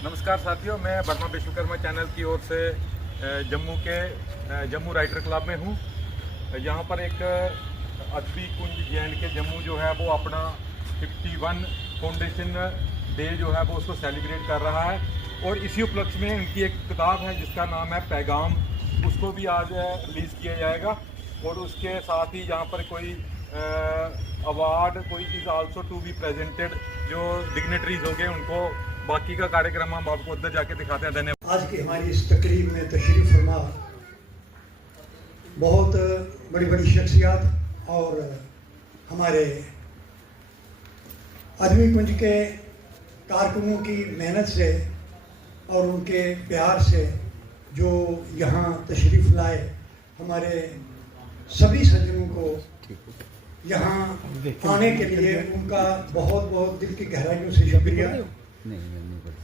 नमस्कार साथियों, मैं वर्मा विश्वकर्मा चैनल की ओर से जम्मू राइटर क्लब में हूँ। यहाँ पर एक अदबी कुंज JNK जम्मू जो है वो अपना 51 फाउंडेशन डे जो है वो उसको सेलिब्रेट कर रहा है और इसी उपलक्ष्य में उनकी एक किताब है जिसका नाम है पैगाम, उसको भी आज रिलीज़ किया जाएगा। और उसके साथ ही यहाँ पर कोई अवार्ड कोई is also to be presented, जो डिग्नेटरीज हो गए उनको बाकी का कार्यक्रम हम आपको उधर जाके दिखाते हैं। धन्यवाद। आज की हमारी इस तकरीब में तशरीफ फरमा बहुत बड़ी बड़ी शख्सियात और हमारे अदबी कुंज के कारकुनों की मेहनत से और उनके प्यार से जो यहाँ तशरीफ़ लाए, हमारे सभी सज्जनों को यहाँ आने के लिए उनका बहुत बहुत दिल की गहराइयों से शुक्रिया।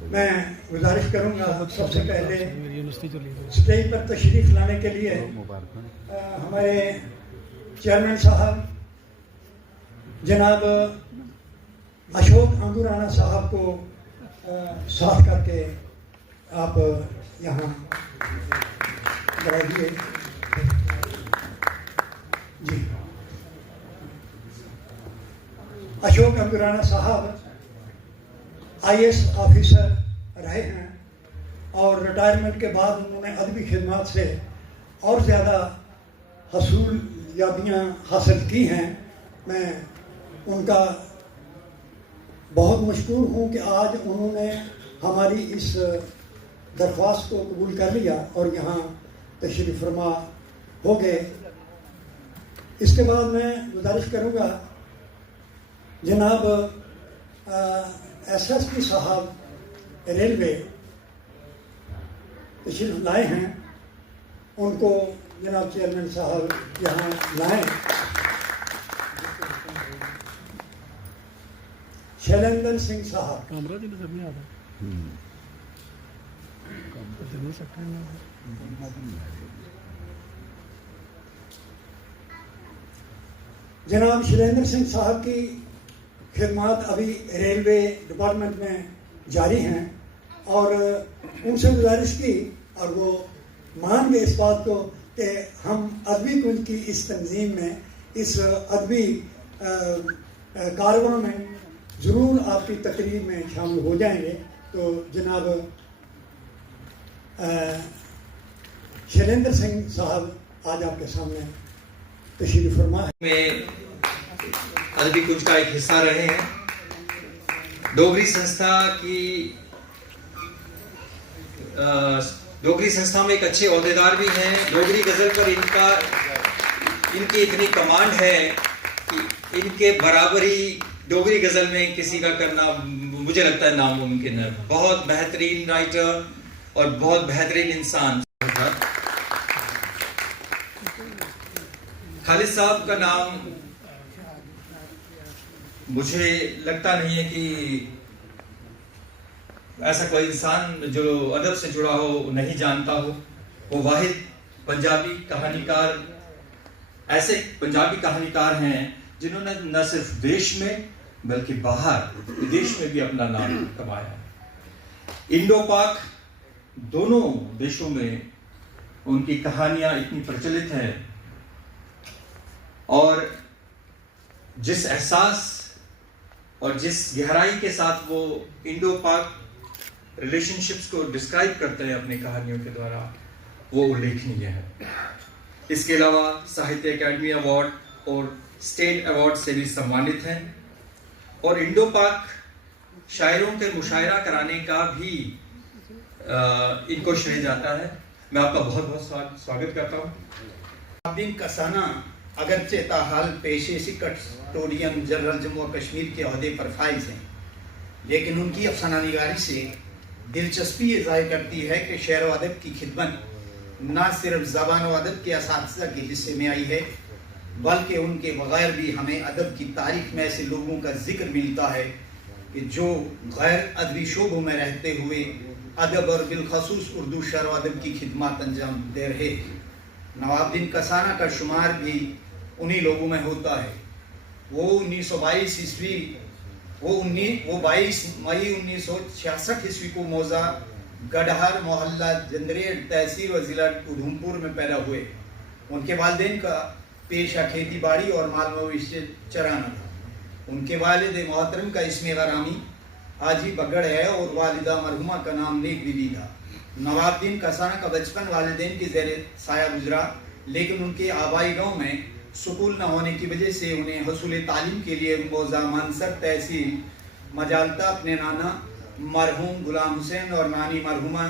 मैं गुजारिश करूँगा सबसे पहले स्टेज पर तशरीफ़ लाने के लिए हमारे चेयरमैन साहब जनाब अशोक अंगुराना साहब को साथ करके आप यहाँ बढ़ाइए जी। अशोक अंगुराना साहब IAS ऑफिसर रहे हैं और रिटायरमेंट के बाद उन्होंने अदबी खिदमत से और ज़्यादा हसूलियाबियाँ हासिल की हैं। मैं उनका बहुत मशकूर हूँ कि आज उन्होंने हमारी इस दरख्वास्त को कबूल कर लिया और यहाँ तशरीफ़ फरमा हो गए। इसके बाद मैं गुजारिश करूँगा जनाब SSP साहब रेलवे तशरीफ़ लाए हैं, उनको जनाब चेयरमैन साहब यहाँ लाएं। शैलेंद्र सिंह साहब जनाब शैलेंद्र सिंह साहब की खिदमत अभी रेलवे डिपार्टमेंट में जारी हैं और उनसे गुजारिश की और वो मान गए इस बात को कि हम अदबी कुंज की इस तंजीम में, इस अदबी कारवां में ज़रूर आपकी तकरीब में शामिल हो जाएंगे। तो जनाब शैलेंद्र सिंह साहब आज आपके सामने तशरीफ़ फरमा है। में अदबी कुंज का एक हिस्सा रहे हैं। डोगरी संस्था में एक अच्छे ओहदेदार भी हैं। डोगरी गज़ल पर इनकी इतनी कमांड है कि इनके बराबरी डोगरी गज़ल में किसी का करना मुझे लगता है नामुमकिन है। बहुत बेहतरीन राइटर और बहुत बेहतरीन इंसान। खालिद साहब का नाम मुझे लगता नहीं है कि ऐसा कोई इंसान जो अदब से जुड़ा हो नहीं जानता हो। वो वाहिद पंजाबी कहानीकार, ऐसे पंजाबी कहानीकार हैं जिन्होंने न सिर्फ देश में बल्कि बाहर विदेश में भी अपना नाम कमाया। इंडो पाक दोनों देशों में उनकी कहानियां इतनी प्रचलित हैं और जिस एहसास और जिस गहराई के साथ वो इंडो पाक रिलेशनशिप्स को डिस्क्राइब करते हैं अपनी कहानियों के द्वारा, वो उल्लेखनीय है। इसके अलावा साहित्य अकादमी अवार्ड और स्टेट अवार्ड से भी सम्मानित हैं और इंडो पाक शायरों के मुशायरा कराने का भी इनको श्रेय जाता है। मैं आपका बहुत बहुत स्वागत करता हूँ। नवाबुद्दीन कसाना अगरचे ताहाल पेशे से कस्टोडियन जनरल जम्मू और कश्मीर के ओहदे पर फाइज हैं, लेकिन उनकी अफसाना निगारी से दिलचस्पी ये ज़ाहिर करती है कि शेर व अदब की खिदमत न सिर्फ ज़बान व अदब के असातिज़ा के हिस्से में आई है, बल्कि उनके बगैर भी हमें अदब की तारीख में ऐसे लोगों का जिक्र मिलता है कि जो गैर अदबी शोबों में रहते हुए अदब और बिलखसूस उर्दू शेर व अदब की खिदमत अंजाम दे रहे। नवाबुद्दीन कसाना का शुमार भी उन्हीं लोगों में होता है। वो 1922 ईस्वी वो 22 मई 1966 ईस्वी को मौजा गढ़हर मोहल्ला जंदरेर तहसील और जिला उधमपुर में पैदा हुए। उनके वालिदैन का पेशा खेती बाड़ी और माल मवेशी चराना था। उनके वालिद मोहतरम का इसमें गरामी हाजी बगड़ है और वालिदा मरहुमा का नाम नेक बीबी था। नवाबुद्दीन कसाना का बचपन वालिदैन के ज़ेरे साया गुजरा, लेकिन उनके आबाई गांव में स्कूल न होने की वजह से उन्हें हसूल तालीम के लिए मौजा मानसर तहसील मजालता अपने नाना मरहूम गुलाम हुसैन और नानी मरहुमा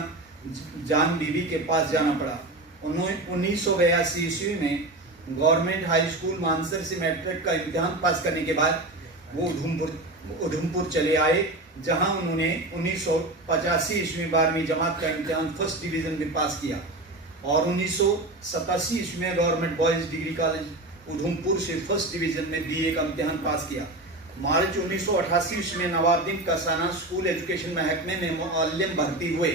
जान बीबी के पास जाना पड़ा। 1982 ईस्वी में गवर्नमेंट हाई स्कूल मानसर से मैट्रिक का इम्तिहान पास करने के बाद वो उधमपुर चले आए, जहां उन्होंने 1985 ईस्वी में 12वीं जमात का इम्तिहान फर्स्ट डिवीज़न में पास किया और 1987 ईस्वी में government boys degree college Udhampur से फर्स्ट डिवीज़न में BA का इम्तिहान पास किया। मार्च 1988 ईस्वी में नवाबुद्दीन कसाना स्कूल एजुकेशन महकमे में मुअल्लिम भर्ती हुए।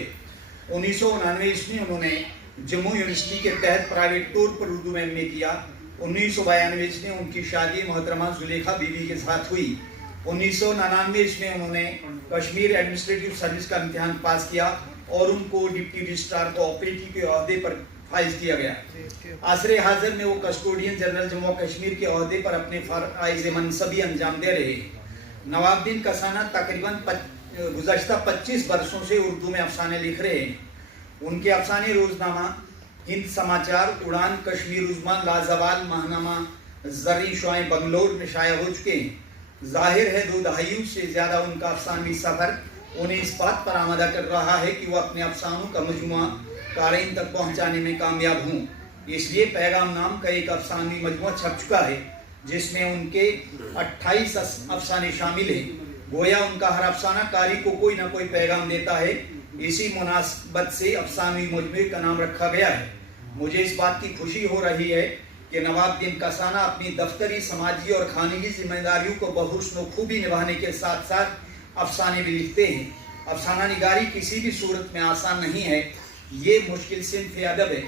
1999 ईस्वी में उन्होंने जम्मू यूनिवर्सिटी के तहत प्राइवेट टूर पर उर्दू में MA किया। 1992 ईस्वी में उनकी शादी मोहतरमा जुलेखा बीबी के साथ हुई। 1999 ईस्वी में उन्होंने कश्मीर एडमिनिस्ट्रेटिव सर्विस का इम्तिहान पास किया और उनको डिप्टी रजिस्ट्रार कोऑपरेटिव के ओहदे पर फाइज किया गया। आसरे हाजिर में वो कस्टोडियन जनरल जम्मू और कश्मीर के ओहदे पर अपने फराइज मनसबी अंजाम दे रहे। नवाबुद्दीन कसाना तकरीबन गुज़श्ता 25 वर्षों से उर्दू में अफसाने लिख रहे हैं। उनके अफसाने रोजनामा हिंद समाचार, उड़ान, कश्मीर उज़्मा, लाजवाल, माहनामा, जरी शुआएं बंगलोर में शाया हो चुके हैं। जाहिर है 2 दहाइयों से ज़्यादा उनका अफसानवी सफ़र उन्हें इस बात पर आमादा कर रहा है कि वो अपने अफसानों का मजमुआ क़ारीन तक पहुँचाने में कामयाब हों। इसलिए पैगाम नाम का एक अफसानवी मजमुआ छप चुका है, जिसमें उनके 28 अफसाने शामिल हैं। गोया उनका हर अफसाना कारी को कोई ना कोई पैगाम देता है। इसी मुनासबत से अफसानवी मजमुए का नाम रखा गया है। मुझे इस बात की खुशी हो रही है कि नवाबुद्दीन कसाना अपनी दफ्तरी, समाजी और खानगी जिम्मेदारियों को बहुस्न खूबी निभाने के साथ साथ अफसाने भी लिखते हैं। अफसाना निगारी किसी भी सूरत में आसान नहीं है, ये मुश्किल सिन्फ अदब है।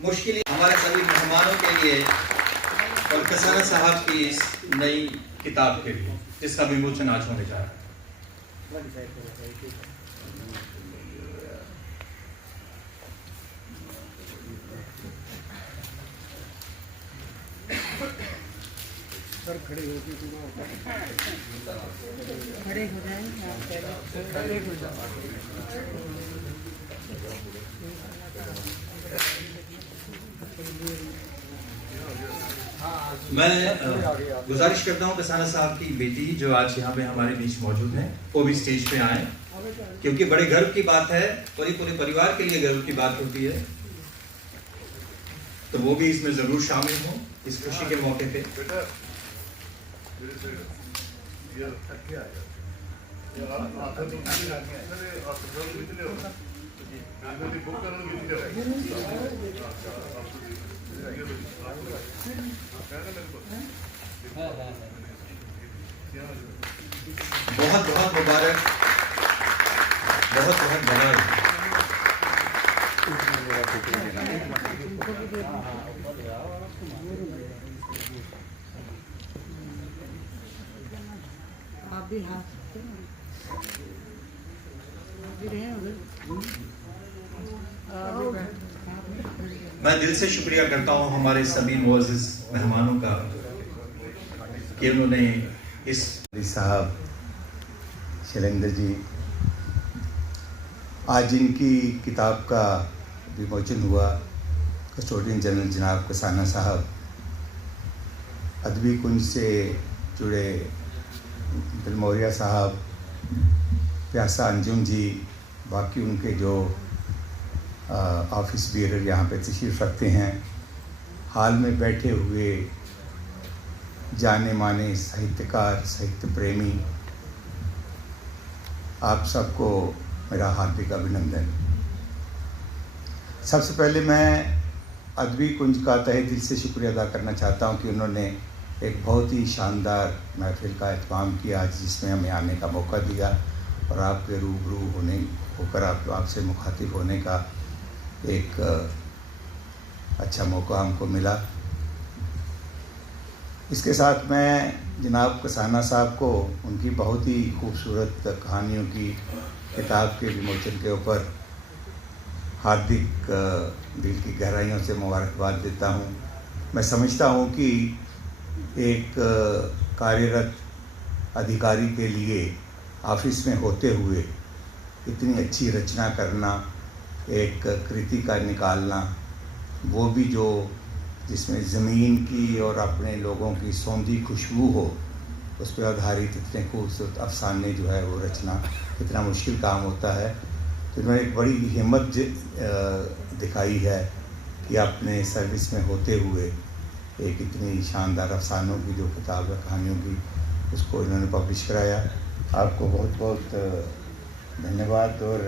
मुश्किल हमारे सभी मेहमानों के लिए और कसाना साहब की इस नई किताब के लिए, जिसका विमोचन आज होने जा रहा है। खड़े हो मैं गुजारिश करता हूँ कसाना साहब की बेटी जो आज यहाँ पे हमारे बीच मौजूद हैं, वो भी स्टेज पे आए, क्योंकि बड़े गर्व की बात है और ये पूरे परिवार के लिए गर्व की बात होती है, तो वो भी इसमें जरूर शामिल हो इस खुशी के मौके पे। बहुत बहुत मुबारक, बहुत बहुत बधाई। आप भी हाथ मैं दिल से शुक्रिया करता हूँ हमारे सभी मुअज़्ज़िज़ मेहमानों का कि उन्होंने इस साहब शैलेंद्र जी, आज इनकी किताब का विमोचन हुआ। कस्टोडियन जनरल जनाब कसाना साहब अदबी कुंज से जुड़े दिलमौरिया साहब, प्यासा अंजुम जी, बाकी उनके जो ऑफिस बियर यहाँ पे तशरीफ़ रखते हैं, हाल में बैठे हुए जाने माने साहित्यकार, साहित्य प्रेमी, आप सबको मेरा हार्दिक अभिनंदन। सबसे पहले मैं अदबी कुंज का तहे दिल से शुक्रिया अदा करना चाहता हूँ कि उन्होंने एक बहुत ही शानदार महफिल का एहतमाम किया, जिसमें हमें आने का मौका दिया और आपके रूबरू होकर आपसे मुखातिब होने का एक अच्छा मौका हमको मिला। इसके साथ मैं जनाब कसाना साहब को उनकी बहुत ही खूबसूरत कहानियों की किताब के विमोचन के ऊपर हार्दिक दिल की गहराइयों से मुबारकबाद देता हूँ। मैं समझता हूँ कि एक कार्यरत अधिकारी के लिए ऑफिस में होते हुए इतनी अच्छी रचना करना, एक कृति का निकालना, वो भी जो जिसमें ज़मीन की और अपने लोगों की सौंधी खुशबू हो, उस पर आधारित इतने खूबसूरत अफसाने जो है वो रचना कितना मुश्किल काम होता है। तो इन्होंने एक बड़ी हिम्मत दिखाई है कि अपने सर्विस में होते हुए एक इतनी शानदार अफसानों की जो किताब है, कहानियों की, उसको इन्होंने पब्लिश कराया। आपको बहुत बहुत धन्यवाद और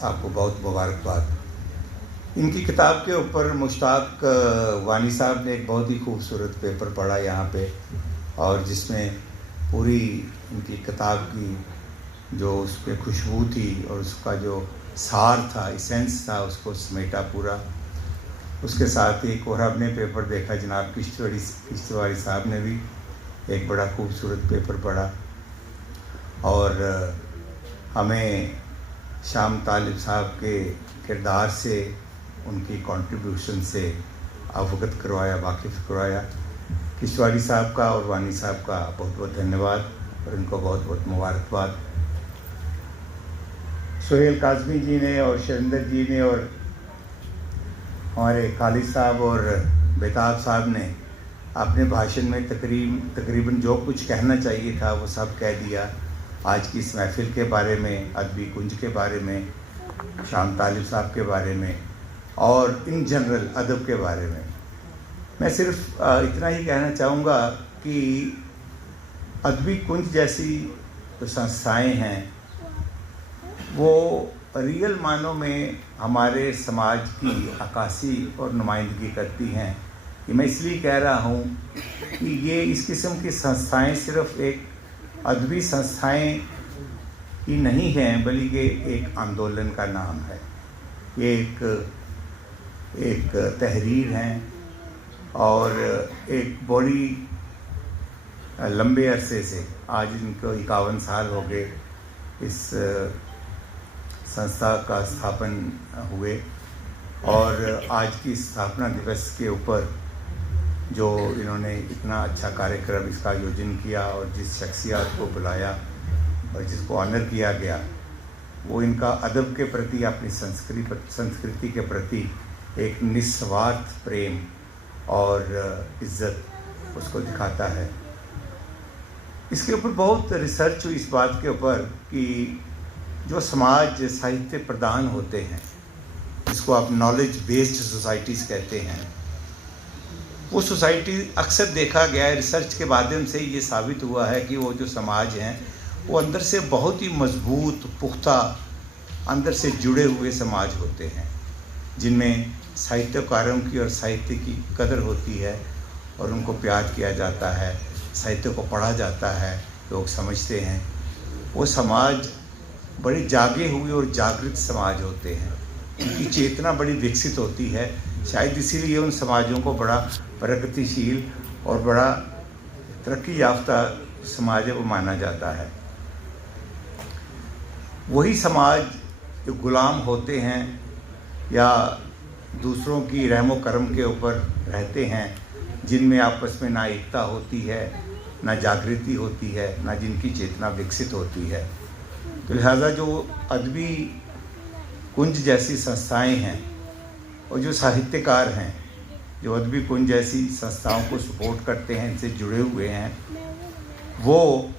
आपको बहुत मुबारकबाद। इनकी किताब के ऊपर मुश्ताक वानी साहब ने एक बहुत ही खूबसूरत पेपर पढ़ा यहाँ पे, और जिसमें पूरी इनकी किताब की जो उस पर खुशबू थी और उसका जो सार था, इसेंस था, उसको समेटा पूरा। उसके साथ एक और हमने पेपर देखा, जनाब किश्तवाड़ी साहब ने भी एक बड़ा खूबसूरत पेपर पढ़ा, और हमें शाम तालिब साहब के किरदार से, उनकी कंट्रीब्यूशन से अवगत करवाया, वाकिफ़ करवाया। किश्तवाड़ी साहब का और वानी साहब का बहुत बहुत धन्यवाद और इनको बहुत बहुत मुबारकबाद। सोहेल काज़मी जी ने और शरिंदर जी ने और हमारे खालिद साहब और बेताब साहब ने अपने भाषण में तकरीबन जो कुछ कहना चाहिए था वो सब कह दिया। आज की इस महफ़िल के बारे में, अदबी कुंज के बारे में, शाम तालिब साहब के बारे में और इन जनरल अदब के बारे में। मैं सिर्फ इतना ही कहना चाहूँगा कि अदबी कुंज जैसी जो संस्थाएं हैं वो रियल मानों में हमारे समाज की अक्कासी और नुमाइंदगी करती हैं। कि मैं इसलिए कह रहा हूँ कि ये इस किस्म की संस्थाएं सिर्फ एक अदबी संस्थाएं ही नहीं हैं, बल्कि एक आंदोलन का नाम है। ये एक तहरीर हैं और एक बड़ी लंबे अरसे से, आज इनको 51 साल हो गए इस संस्था का स्थापन हुए, और आज की स्थापना दिवस के ऊपर जो इन्होंने इतना अच्छा कार्यक्रम इसका आयोजन किया और जिस शख्सियत को बुलाया और जिसको ऑनर किया गया, वो इनका अदब के प्रति, अपनी संस्कृति के प्रति एक निस्वार्थ प्रेम और इज़्ज़त उसको दिखाता है। इसके ऊपर बहुत रिसर्च हुई इस बात के ऊपर कि जो समाज साहित्य प्रदान होते हैं, जिसको आप नॉलेज बेस्ड सोसाइटीज़ कहते हैं, वो सोसाइटी अक्सर देखा गया है, रिसर्च के माध्यम से ये साबित हुआ है कि वो जो समाज हैं वो अंदर से बहुत ही मजबूत, पुख्ता, अंदर से जुड़े हुए समाज होते हैं, जिनमें साहित्यकारों की और साहित्य की कदर होती है और उनको प्यार किया जाता है, साहित्य को पढ़ा जाता है, लोग समझते हैं। वो समाज बड़े जागे हुए और जागृत समाज होते हैं, उनकी चेतना बड़ी विकसित होती है। शायद इसीलिए उन समाजों को बड़ा प्रगतिशील और बड़ा तरक्की याफ्ता समाज वो माना जाता है। वही समाज जो गुलाम होते हैं या दूसरों की रहमो करम के ऊपर रहते हैं, जिनमें आपस में ना एकता होती है, ना जागृति होती है, ना जिनकी चेतना विकसित होती है। तो लिहाजा जो अदबी कुंज जैसी संस्थाएं हैं और जो साहित्यकार हैं, जो अदबी कुंज जैसी संस्थाओं को सपोर्ट करते हैं, इनसे जुड़े हुए हैं, वो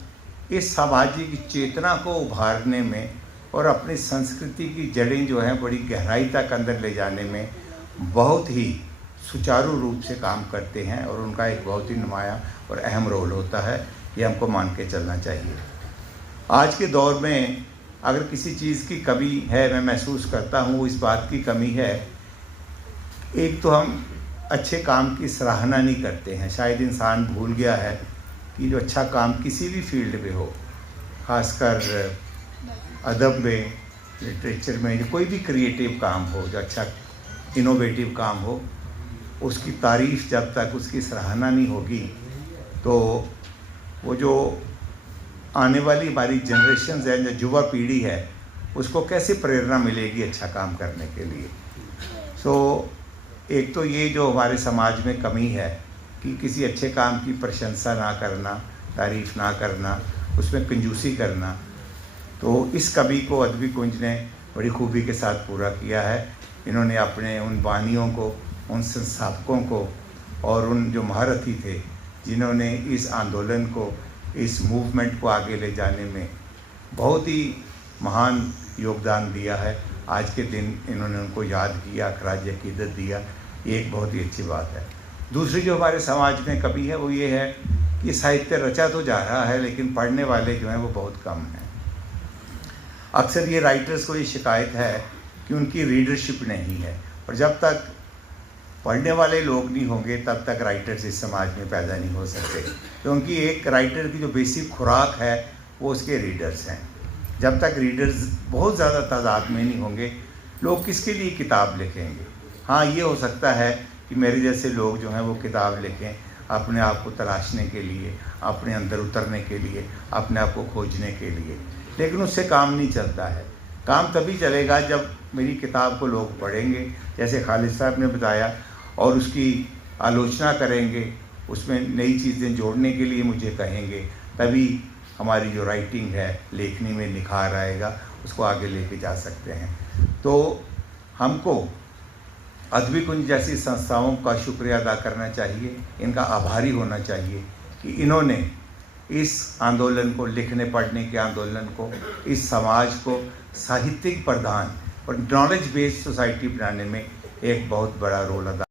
इस सामाजिक चेतना को उभारने में और अपनी संस्कृति की जड़ें जो हैं बड़ी गहराई तक अंदर ले जाने में बहुत ही सुचारू रूप से काम करते हैं, और उनका एक बहुत ही नुमायाँ और अहम रोल होता है। ये हमको मान के चलना चाहिए। आज के दौर में अगर किसी चीज़ की कमी है, मैं महसूस करता हूँ वो इस बात की कमी है, एक तो हम अच्छे काम की सराहना नहीं करते हैं। शायद इंसान भूल गया है कि जो अच्छा काम किसी भी फील्ड में हो, ख़ासकर अदब में, लिटरेचर में, कोई भी क्रिएटिव काम हो, जो अच्छा इनोवेटिव काम हो, उसकी तारीफ़ जब तक, उसकी सराहना नहीं होगी, तो वो जो आने वाली हमारी जनरेशन है, जो युवा पीढ़ी है, उसको कैसे प्रेरणा मिलेगी अच्छा काम करने के लिए। एक तो ये जो हमारे समाज में कमी है कि किसी अच्छे काम की प्रशंसा ना करना, तारीफ़ ना करना, उसमें कंजूसी करना, तो इस कमी को अदबी कुंज ने बड़ी खूबी के साथ पूरा किया है। इन्होंने अपने उन बानियों को, उन संस्थापकों को और उन जो महारथी थे जिन्होंने इस आंदोलन को, इस मूवमेंट को आगे ले जाने में बहुत ही महान योगदान दिया है, आज के दिन इन्होंने उनको याद किया, खराज अकीदत दिया, ये एक बहुत ही अच्छी बात है। दूसरी जो हमारे समाज में कमी है वो ये है कि साहित्य रचा तो जा रहा है लेकिन पढ़ने वाले जो हैं वो बहुत कम हैं। अक्सर ये राइटर्स को ये शिकायत है कि उनकी रीडरशिप नहीं है, और जब तक पढ़ने वाले लोग नहीं होंगे तब तक राइटर्स इस समाज में पैदा नहीं हो सकते, क्योंकि एक राइटर की जो बेसिक खुराक है वो उसके रीडर्स हैं। जब तक रीडर्स बहुत ज़्यादा तादाद में नहीं होंगे, लोग किसके लिए किताब लिखेंगे। हाँ, ये हो सकता है कि मेरे जैसे लोग जो हैं वो किताब लिखें अपने आप को तलाशने के लिए, अपने अंदर उतरने के लिए, अपने आप को खोजने के लिए, लेकिन उससे काम नहीं चलता है। काम तभी चलेगा जब मेरी किताब को लोग पढ़ेंगे, जैसे खालिद साहब ने बताया, और उसकी आलोचना करेंगे, उसमें नई चीज़ें जोड़ने के लिए मुझे कहेंगे, तभी हमारी जो राइटिंग है, लेखनी में निखार आएगा, उसको आगे लेके जा सकते हैं। तो हमको अदबी कुंज जैसी संस्थाओं का शुक्रिया अदा करना चाहिए, इनका आभारी होना चाहिए कि इन्होंने इस आंदोलन को, लिखने पढ़ने के आंदोलन को, इस समाज को साहित्यिक प्रधान और नॉलेज बेस्ड सोसाइटी बनाने में एक बहुत बड़ा रोल अदा